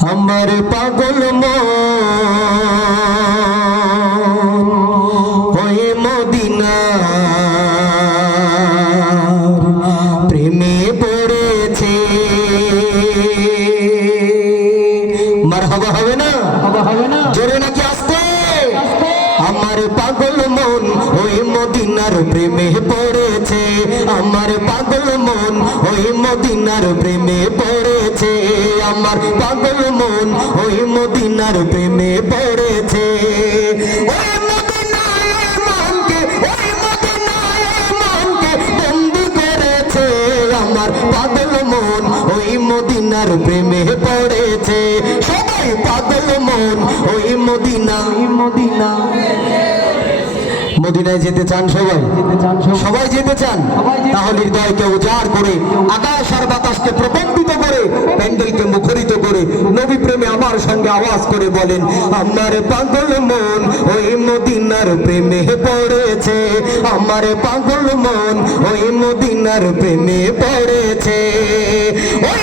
আমার পাগল মন মদিনা প্রেমে পড়েছে। মার হবা হবে না হবে না? জোরে পাগল মন, ওই মদিনার প্রেমে পড়েছে। আমার পাগল মন, ওই মদিনার প্রেমে পড়েছে। আমার পাগল মন, ওই মদিনার প্রেমে পড়েছে। মদিনার প্রেমে পড়েছে। সবাই পাগল মন, ওই মদিনা মদিনা মদিনায় যেতে চান সবাই? সবাই। যেতে চান? তাহলে হৃদয়কে উজাড় করে আকাশ আর বাতাসকে প্রকম্পিত করে প্যান্ডেলকে মুখরিত করে নবী প্রেমে আমার সঙ্গে আওয়াজ করে বলেন আমার পাগল মন ওই মদিনার প্রেমে পড়েছে। আমার পাগল মন ওই মদিনার প্রেমে পড়েছে। ওই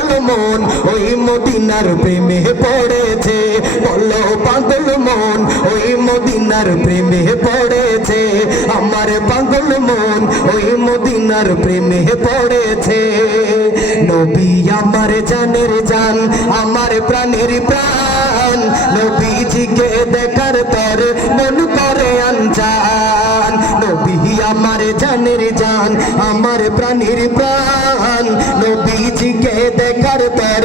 পাগল মন, ওই মদিনার প্রেমে পড়েছে। বলো পাগল মন, ওই মদিনার প্রেমে পড়েছে। আমার পাগল মন, ওই মদিনার প্রেমে পড়েছে। নবী আমার জানের জান, আমার প্রাণের প্রাণ। নবীজিকে দেখার পর মন করে আনজান। নবী আমার জানের জান, আমার প্রাণের প্রাণ। দেখার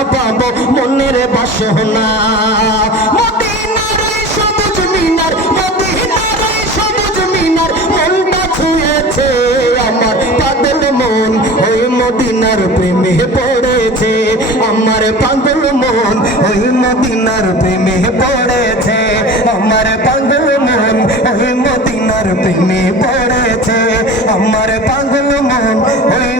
মনের বাসনা। মদিনার সবুজ মিনার, মদিনার সবুজ মিনার, মনটা ছুঁয়েছে আমার পাগল মন। ওই মদিনার প্রেমে পড়েছে আমার পাগল মন। ওই মদিনার প্রেমে পড়েছে আমার পাগল মন। ওই মদিনার প্রেমে পড়েছে আমার পাগল মন। ওই